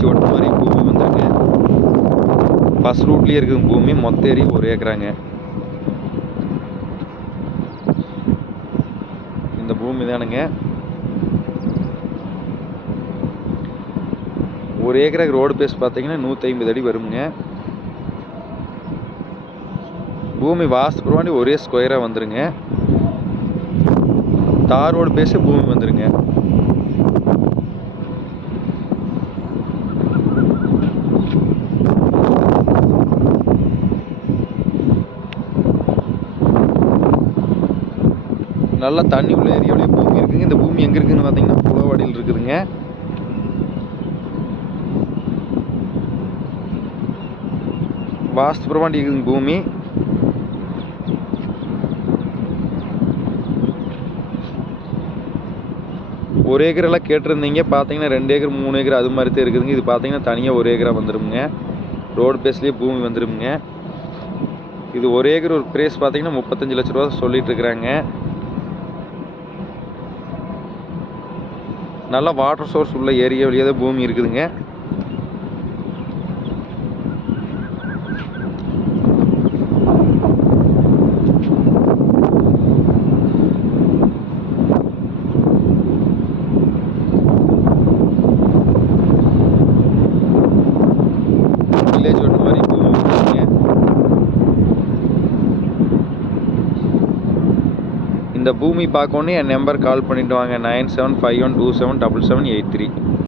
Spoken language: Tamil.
வச்சு ஓட்டுற மாதிரி பூமி வந்திருக்கு. பஸ் ரூட்லேயே இருக்குது பூமி மொத்த ஏரி ஒரு ஏக்கராங்க. இந்த பூமி தானுங்க. ஒரு ஏக்கராக்கு ரோடு பேஸ் பார்த்தீங்கன்னா நூற்றி அடி வருங்க. பூமி வாஸ்துக்கு வாண்டி ஒரே ஸ்கொயராக வந்துருங்க. தார் ரோடு பேஸே பூமி வந்துருங்க. நல்லா தண்ணி உள்ள ஏரியாவிலேயே பூமி இருக்குங்க. இந்த பூமி எங்கே இருக்குதுன்னு பார்த்தீங்கன்னா புலவாடியில் இருக்குதுங்க. வாஸ்து பிரமாண்டி இருக்குதுங்க பூமி. ஒரு ஏக்கரெல்லாம் கேட்டிருந்தீங்க. பார்த்தீங்கன்னா ரெண்டு ஏக்கர் மூணு ஏக்கர் அது மாதிரி தான் இருக்குதுங்க. இது பார்த்தீங்கன்னா தனியாக ஒரு ஏக்கராக வந்துடுங்க ரோடு பேஸ்லேயே பூமி வந்துடுங்க இது ஒரு ஏக்கர் ஒரு ப்ரைஸ் பார்த்தீங்கன்னா முப்பத்தஞ்சு லட்ச ரூபா சொல்லிட்டு இருக்கிறாங்க. நல்ல வாட்டர் சோர்ஸ் உள்ள ஏரியா வழியாக தான் பூமி இருக்குதுங்க வில்லேஜ் ஓட்ட மாதிரி பூமி இருக்குதுங்க இந்த பூமி பார்க்கணுன்னு என் நம்பர் கால் பண்ணிவிட்டு வாங்க. Nine seven five one two seven double seven eight three.